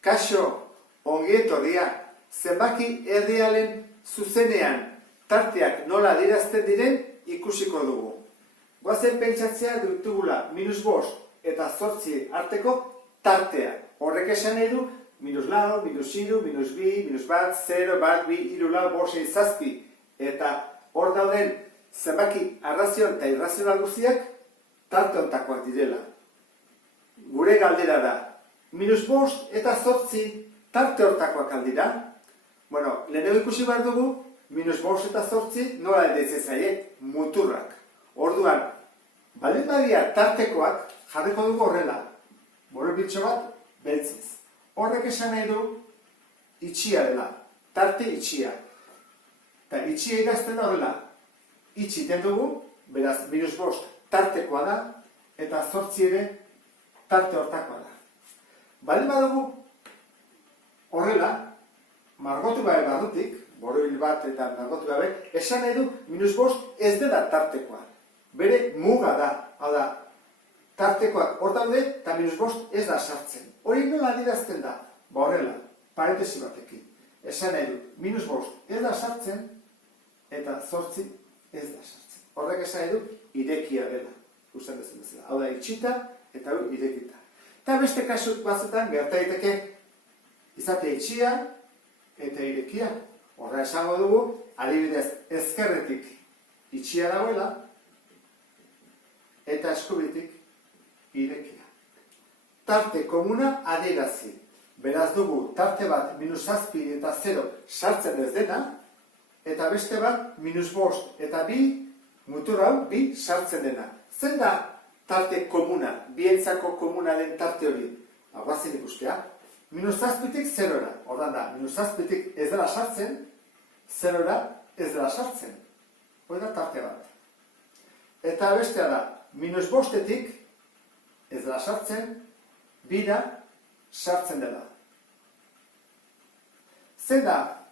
Kaixo, ongi etorria, zenbaki errealen zuzenean tarteak nola adierazten diren ikusiko dugu. Goazen pentsatzea ditugula -5 eta 8 arteko tartea. Horrek esan nahi du -4, -3, -2, -1, 0, 1, 2, 3, 4, 5, 6, 7 eta hor dauden zenbaki arrazional eta irrazional guztiak tarte hontakoak direla. Gure galdera da, -5 eta 8 tarte hortakoak aldira? Bueno, lehenengo ikusi behar dugu, -5 eta 8 nola deitzen zaie, muturrak. Orduan, baldin badia tartekoak jarriko dugu horrela, borobiltxo bat beltzez. Horrek esan nahi du itxia dela, tarte itxia. Eta itxia idazten da horrela, itxiten dugu, beraz, -5 tartekoa da, eta 8 ere tarte hortakoa da. Baldin badugu horrela, margotu gabe badutik, borobil bat eta margotu gabe, esan nahi du -5 ez dela tartekoa. Bere muga da, hau da, tartekoak hor daude eta -5 ez da sartzen. Hori nola adierazten da? Ba horrela, parentesi batekin. Esan nahi du, -5 ez da sartzen eta 8 ez da sartzen. Horrek esan nahi du, irekia dela. Usten dezen bezala. Hau da, itxita eta irekita. Eta beste kasu batzuetan gerta daiteke izate itxia eta irekia. Horra esango dugu, adibidez ezkerretik itxia dagoela eta eskubitik irekia. Tarte komuna adierazi. Beraz dugu tarte bat -7 eta 0 sartzen ez dena eta beste bat -5 eta 2 mutur hau 2 sartzen dena. Zen da tarte komuna, bientzako komuna den tarte hori? Guazen ikustea. -7tik 0ra. Hordan da, -7tik ez dela sartzen, 0ra ez dela sartzen. Hori da tarte bat. Eta bestea da, -5etik ez dela sartzen, 2ra sartzen dela. Zen da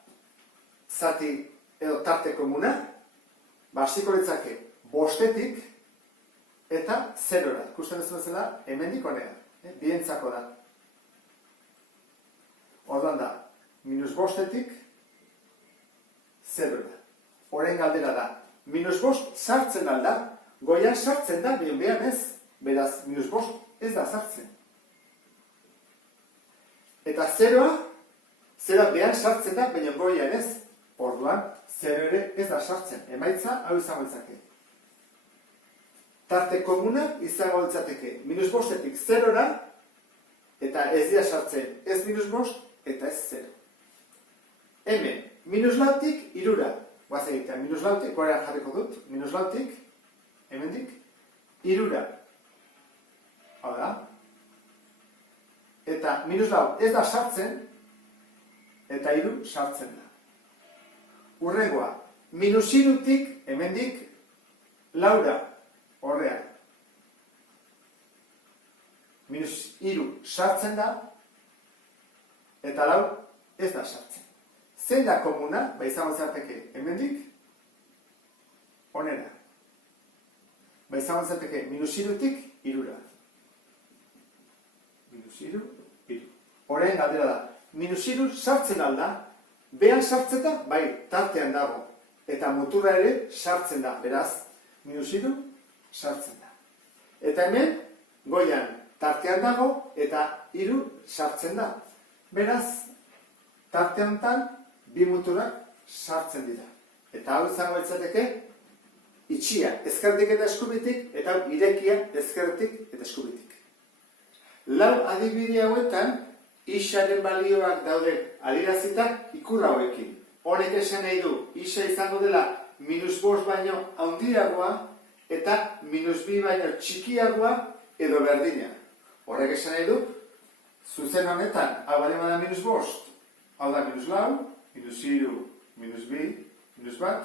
zati edo tarte komuna? Hasiko litzake, 5etik eta 0ra. Ikusten ez bezala, hemendik honea. Bientzako da. Orduan da, -5etik 0ra. Horren galdera da, -5 sartzen alda, goian sartzen da, behan ez. Beraz, -5 ez da sartzen. Eta 0a behan sartzen da, baina goian ez. Orduan, 0 ere ez da sartzen. Emaitza, hau izango litzake. Tarte komuna izango litzateke -5etik 0ra eta ez dira sartzen ez -5 eta ez 0. Hemen, -4tik 3ra. Guazen egitea, -4tik, gorean jarriko dut, -4tik, hemendik, 3ra. Hau da. Eta -4 ez da sartzen eta 3 sartzen da. Urrengoa, -3tik, hemendik, 4ra. Horrean. -3 sartzen da, eta 4 ez da sartzen. Zein da komuna, izango zateke hemendik, onera. Izango zateke -3tik 3ra. -3, 3. Horrean galdera da, -3 sartzen alda, behan sartzen da, bai, tartean dago. Eta muturra ere sartzen da, beraz, -3 sartzen da. Eta hemen, goian tartean dago eta 3 sartzen da. Beraz, tarte honetan, 2 muturak sartzen dira. Eta hau izango litzateke, itxia ezkerretik eta eskubitik, eta irekia ezkerretik eta eskubitik. Lau adibide hauetan, isaren balioak daude adierazita ikur hauekin. Honek esan nahi du, isa izango dela -5 baino handiagoa, eta -2 baino txikiagoa edo berdina. Horrek esan nahi du, zuzen honetan, hau bali bada -5, hau da -4, -3, -2, -1,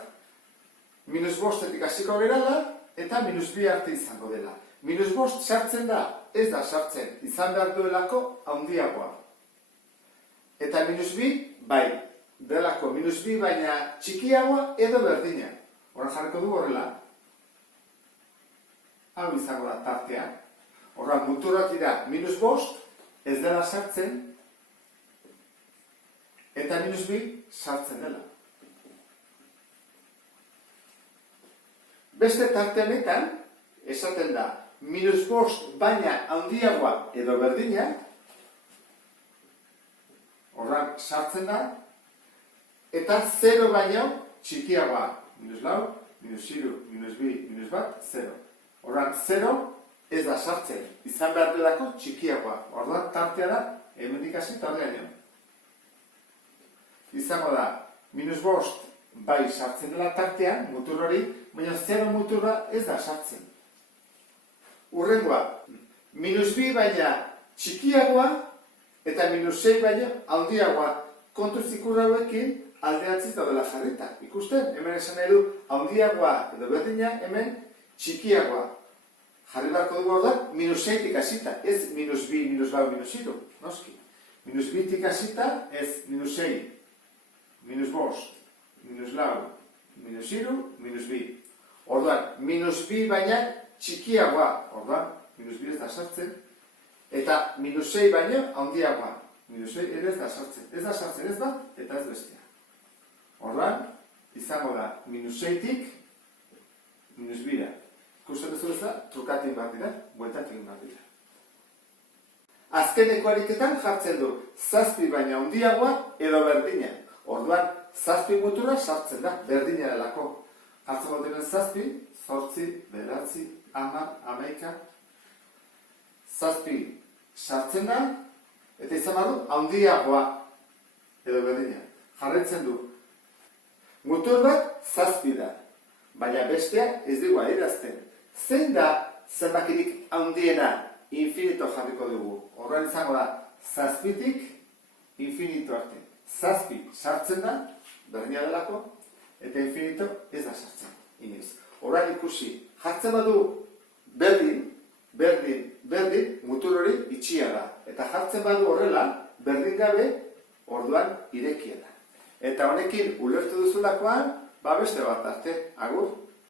-5etik hasiko gerala, eta -2 arte izango dela. -5 sartzen da, ez da sartzen, izan behar duelako handiagoa. Eta -2, bai, delako -2 baina txikiagoa edo berdina. Horren jarriko du horrela. Hau izango da tartea. Horra, muturrak dira -5, ez dela sartzen, eta -2 sartzen dela. Beste tarte honetan, esaten da, -5 baina handiagoa edo berdina, horran sartzen da, eta 0 baino txikiagoa, -4, -3, -2, -1, 0. Horran 0 ez da sartzen, izan behar delako txikiagoa. Orduan tartea da, hemendik hasi tardeaino. Izango da, -5 bai sartzen dela tartean, mutur hori, baina 0 muturra ez da sartzen. Urrengoa, -2 baina txikiagoa eta -6 baina handiagoa. Kontuz ikur hauekin alderantziz daudela jarrita. Ikusten, hemen esan nahi du handiagoa edo berdina, hemen txikiagoa. Jarri beharko dugu hor da, -6tik hasita, ez -2, -4, -3, noski. -2tik hasita, ez -6, -5, -4, -3, -2. Orduan, -2 baina txikiagoa, orduan, -2 ez da sartzen, eta -6 baina handiagoa. -6 ere ez da sartzen. Ez da sartzen ez da, eta ez bestea. Orduan, izango da, -6tik, -2. Ikusten duzu ez da, trukatik bat dira, bueltatik bat dira. Azkeneko ariketan jartzen du, 7 baina handiagoa edo berdina. Orduan, 7 muturra sartzen da, berdina delako. Hartzen duten 7, 8, 9, 10, 11, 7 sartzen da, eta izan badu, handiagoa edo berdina. Jarraitzen du, mutur bat 7 da, baina bestea ez dugu adierazten. Zein da zenbakirik handiena infinito jarriko dugu? Horren izango da, 7tik infinito arte. 7 sartzen da, berdina delako, eta infinito ez da sartzen. Inoiz. Horren ikusi, jartzen badu berdin, mutur hori itxia da. Eta jartzen badu horrela, berdin gabe, orduan irekia da. Eta honekin ulertu duzulakoan, beste bat arte, agur.